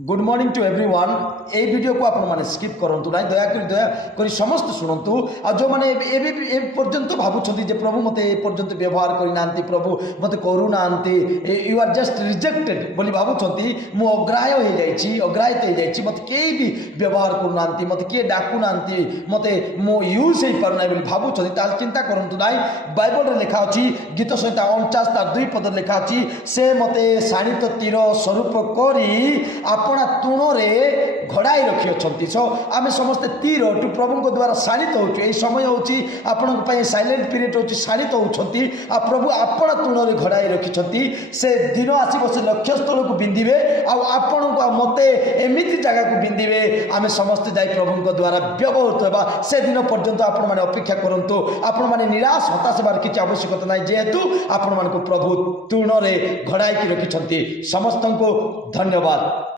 Good morning to everyone. ए video को आपण माने स्किप करंतु ना, दया समस्त शुणु। आ जो मैंने पर्यंत भावुं जे प्रभु मते ए पर्यंत व्यवहार करना, प्रभु मते करूना, यू आर जस्ट रिजेक्टेड बोली भावुं मु अग्राह्य हो जाइए, अग्राहित हो जाइए, मत कई भी व्यवहार करूना, मत किए डाकुना, मत मो यूज हो पारना बोली भावुं, चिंता करंतु ना। बाइबल लिखा अच्छी गीत संहिता 49 तार 2 पद लिखा अच्छी, से मते शाणित तीर स्वरूप करी अपना तुणरे घड़ाई रखी अच्छा। सो आम समस्ते तीर टू प्रभु द्वारा शाणित हो समय हो साइलेंट पीरियड हो शाणित होती प्रभु आपण तुणरे घड़ाई रखी। से दिन आसब से लक्ष्य स्थल को बिंदे आपण मते एमती जगह को बिंदे आम समस्ते जाई प्रभु द्वारा व्यवहृत होगा। से दिन पर्यंत आपण मैंने अपेक्षा करूँ। आपण मैंने निराश हताश होबार किसी आवश्यकता ना, जेहेतु आपण मानक प्रभु तुणरे घड़ाई रखी। समस्त को धन्यवाद।